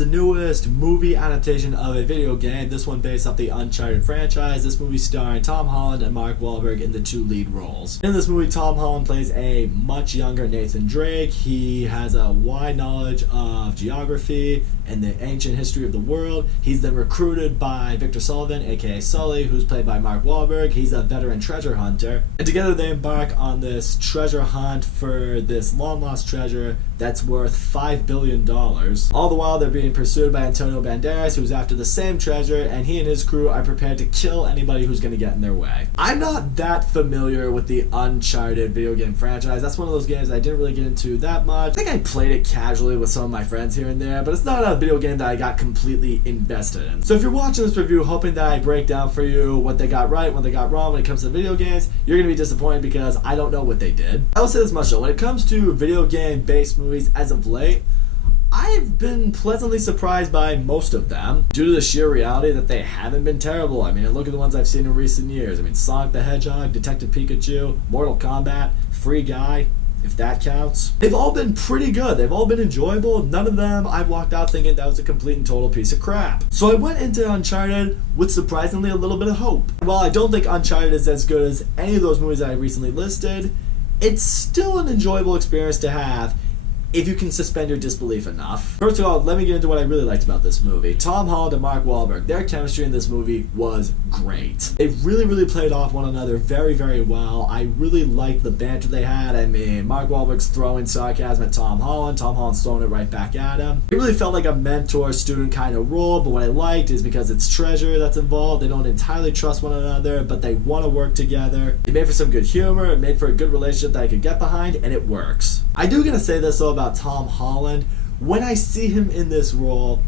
the newest movie adaptation of a video game, this one based off the Uncharted franchise. This movie starring Tom Holland and Mark Wahlberg in the two lead roles. In this movie, Tom Holland plays a much younger Nathan Drake. He has a wide knowledge of geography and the ancient history of the world. He's then recruited by Victor Sullivan, aka Sully, who's played by Mark Wahlberg. He's a veteran treasure hunter. And together they embark on this treasure hunt for this long-lost treasure that's worth $5 billion. All the while, they're being pursued by Antonio Banderas, who's after the same treasure, and he and his crew are prepared to kill anybody who's going to get in their way. I'm not that familiar with the Uncharted video game franchise. That's one of those games I didn't really get into that much. I think I played it casually with some of my friends here and there, but it's not a video game that I got completely invested in. So if you're watching this review hoping that I break down for you what they got right, what they got wrong when it comes to video games, you're going to be disappointed because I don't know what they did. I will say this much though, when it comes to video game-based movies as of late, I've been pleasantly surprised by most of them due to the sheer reality that they haven't been terrible. I mean, look at the ones I've seen in recent years. I mean, Sonic the Hedgehog, Detective Pikachu, Mortal Kombat, Free Guy, if that counts. They've all been pretty good. They've all been enjoyable. None of them I've walked out thinking that was a complete and total piece of crap. So I went into Uncharted with surprisingly a little bit of hope. While I don't think Uncharted is as good as any of those movies that I recently listed, it's still an enjoyable experience to have if you can suspend your disbelief enough. First of all, let me get into what I really liked about this movie. Tom Holland and Mark Wahlberg, their chemistry in this movie was great. They really played off one another very well. I really liked the banter they had. I mean, Mark Wahlberg's throwing sarcasm at Tom Holland's throwing it right back at him. It really felt like a mentor-student kind of role, but what I liked is because it's treasure that's involved, they don't entirely trust one another, but they want to work together. It made for some good humor, it made for a good relationship that I could get behind, and it works. I do gotta say this though about Tom Holland. When I see him in this role,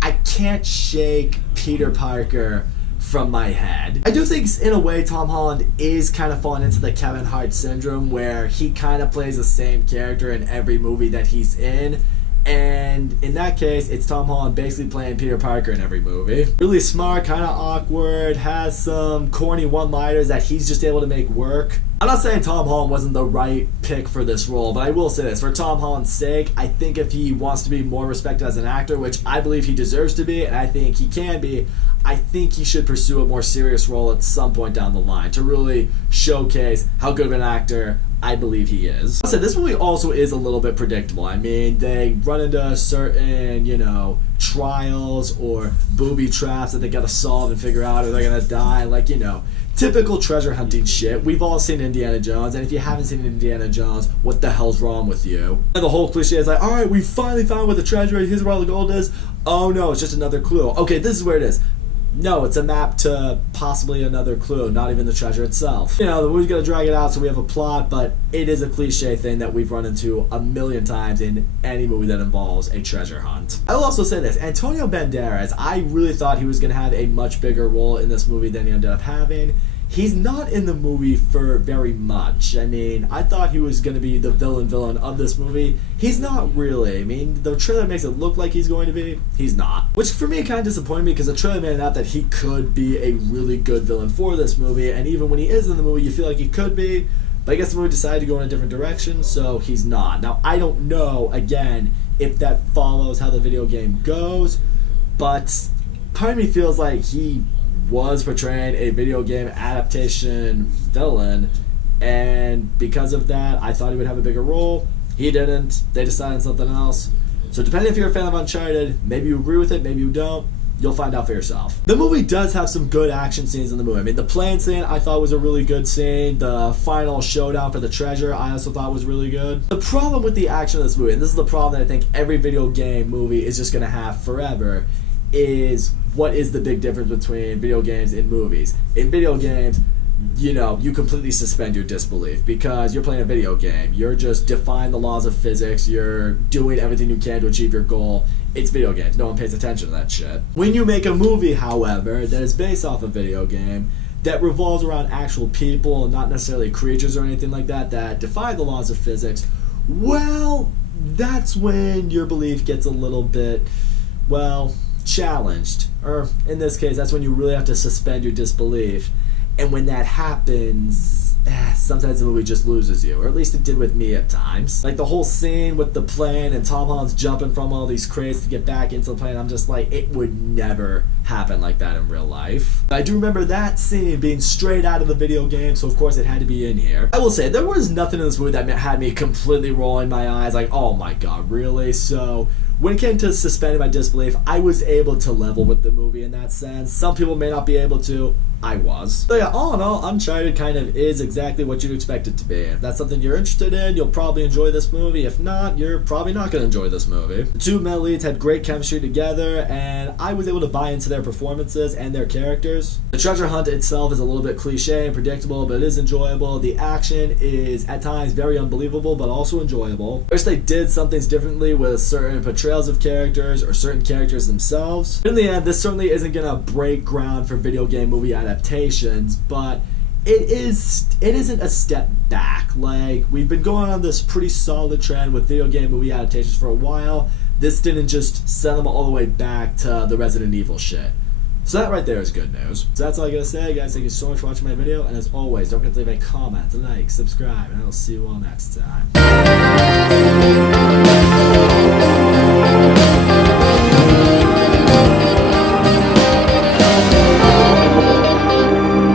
I can't shake Peter Parker from my head. I do think in a way Tom Holland is kind of falling into the Kevin Hart syndrome where he kind of plays the same character in every movie that he's in. And in that case, it's Tom Holland basically playing Peter Parker in every movie. Really smart, kind of awkward, has some corny one-liners that he's just able to make work. I'm not saying Tom Holland wasn't the right pick for this role, but I will say this, for Tom Holland's sake, I think if he wants to be more respected as an actor, which I believe he deserves to be, and I think he can be, I think he should pursue a more serious role at some point down the line to really showcase how good of an actor I believe he is. So this movie also is a little bit predictable. I mean, they run into certain, trials or booby traps that they gotta solve and figure out or they're gonna die, typical treasure hunting shit. We've all seen Indiana Jones, and if you haven't seen Indiana Jones, what the hell's wrong with you? And the whole cliche is like, alright, we finally found where the treasure is, here's where all the gold is. Oh no, it's just another clue. Okay, this is where it is. No, it's a map to possibly another clue, not even the treasure itself. The movie's gonna drag it out so we have a plot, but it is a cliche thing that we've run into a million times in any movie that involves a treasure hunt. I will also say this, Antonio Banderas, I really thought he was gonna have a much bigger role in this movie than he ended up having. He's not in the movie for very much. I mean, I thought he was going to be the villain of this movie. He's not really. I mean, the trailer makes it look like he's going to be. He's not. Which for me kind of disappointed me because the trailer made it out that he could be a really good villain for this movie. And even when he is in the movie, you feel like he could be. But I guess the movie decided to go in a different direction, so he's not. Now, I don't know, again, if that follows how the video game goes. But part of me feels like he was portraying a video game adaptation villain, and because of that I thought he would have a bigger role. He didn't. They decided on something else. So depending if you're a fan of Uncharted, maybe you agree with it, maybe you don't. You'll find out for yourself. The movie does have some good action scenes in the movie. I mean, the plane scene I thought was a really good scene. The final showdown for the treasure I also thought was really good. The problem with the action of this movie, and this is the problem that I think every video game movie is just going to have forever, is what is the big difference between video games and movies. In video games, you completely suspend your disbelief because you're playing a video game. You're just defying the laws of physics. You're doing everything you can to achieve your goal. It's video games. No one pays attention to that shit. When you make a movie, however, that is based off a video game, that revolves around actual people, not necessarily creatures or anything like that, that defy the laws of physics, well, that's when your belief gets a little bit, challenged. Or in this case, that's when you really have to suspend your disbelief. And when that happens, sometimes the movie just loses you, or at least it did with me at times. Like the whole scene with the plane and Tom Holland's jumping from all these crates to get back into the plane, I'm just like, it would never happen like that in real life. I do remember that scene being straight out of the video game, so of course it had to be in here. I will say, there was nothing in this movie that had me completely rolling my eyes, like, oh my god, really? So when it came to suspending my disbelief, I was able to level with the movie in that sense. Some people may not be able to. I was. So yeah, all in all, Uncharted kind of is exactly what you'd expect it to be. If that's something you're interested in, you'll probably enjoy this movie. If not, you're probably not going to enjoy this movie. The two male leads had great chemistry together, and I was able to buy into their performances and their characters. The treasure hunt itself is a little bit cliche and predictable, but it is enjoyable. The action is, at times, very unbelievable, but also enjoyable. I wish they did some things differently with certain portrayals of characters or certain characters themselves. In the end, this certainly isn't going to break ground for video game movie adaptations, but it isn't a step back. Like, we've been going on this pretty solid trend with video game movie adaptations for a while. This didn't just send them all the way back to the Resident Evil shit. So that right there is good news. So that's all I gotta say, guys. Thank you so much for watching my video, and as always, don't forget to leave a comment, like, subscribe, and I'll see you all next time.